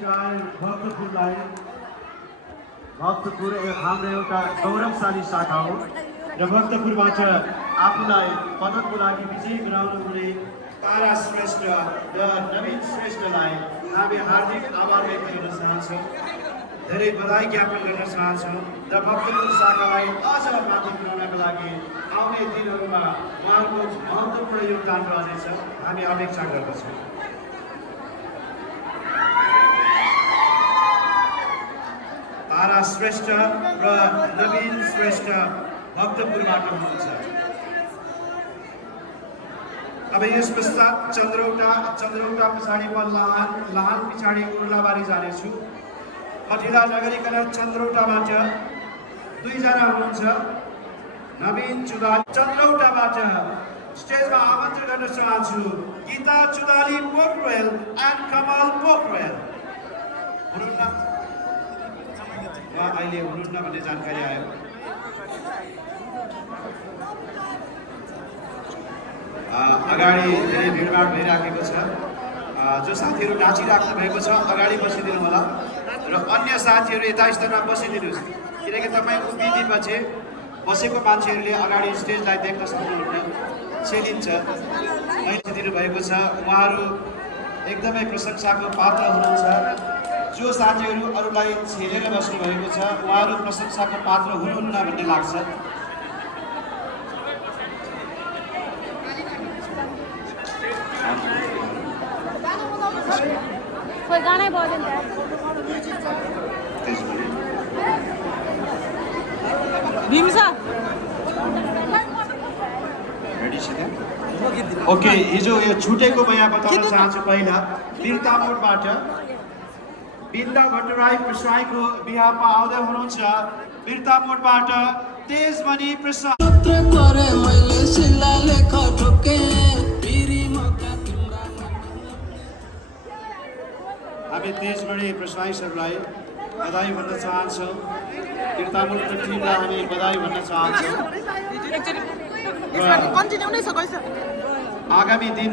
निकाय भक्तपुरलाई भक्तपुर हाम्रो एउटा गौरवशाली शाखा हो र भक्तपुरबाट आफूलाई पदकको लागि विजयी गराउनु हुने तारा श्रेष्ठ र नवीन श्रेष्ठलाई हामी हार्दिक आभार व्यक्त गर्न चाहन्छौँ, धेरै बधाई ज्ञापन गर्न चाहन्छौँ र भक्तपुर शाखालाई अझ माथि पुर्याउनका लागि आउने दिनहरूमा उहाँको महत्त्वपूर्ण योगदान रहनेछ हामी अपेक्षा गर्दछौँ। तारा श्रेष्ठ र नवीन श्रेष्ठ भक्तपुरबाट हुनुहुन्छ। अब यस पश्चात चन्द्रौटा पछाडि म लाहान पछाडि उर्लाबारी जानेछु। म ढिला नगरिकन चन्द्रौटाबाट दुईजना हुनुहुन्छ, नवीन चुडाली। चन्द्रौटाबाट स्टेजमा आमन्त्रण गर्न चाहन्छु गीता चुडाली पोखरेल एन्ड कमल पोखरेल। हुनुहुन्न? अहिले हुनुहुन्न भन्ने जानकारी आयो। अगाडि धेरै भिडभाड भइराखेको छ। जो साथीहरू नाचिराख्नु भएको छ अगाडि बसिदिनु होला र अन्य साथीहरू यता स्तरमा बसिदिनुहोस्, किनकि तपाईँ उभिदिएपछि बसेको मान्छेहरूले अगाडि स्टेजलाई देख्न सक्नुहुन्न, छेलिन्छ। दिनु भएको छ, उहाँहरू एकदमै प्रशंसाको पात्र हुनुहुन्छ। जो साथीहरू अरूलाई छेलेर बस्नु भएको छ उहाँहरू प्रशंसाको पात्र हुनुहुन्न भन्ने लाग्छ। कोई गाना ही बोल देता है। भीमसा ओके, हिजो यो छुटेको म यहाँ बताउन चाहन्छु। पहिला वीरतामोडबाट बिन्दा भट्टराई प्रसाईको बिहामा आउँदै हुनुहुन्छ। वीरतामोडबाट तेजमणि प्रसाई। हामी तेजमणि प्रसाई सरलाई बधाई भन्न चाहन्छौँ। वीरतामोडको टिमलाई हामी बधाई भन्न चाहन्छौँ। आगामी दिन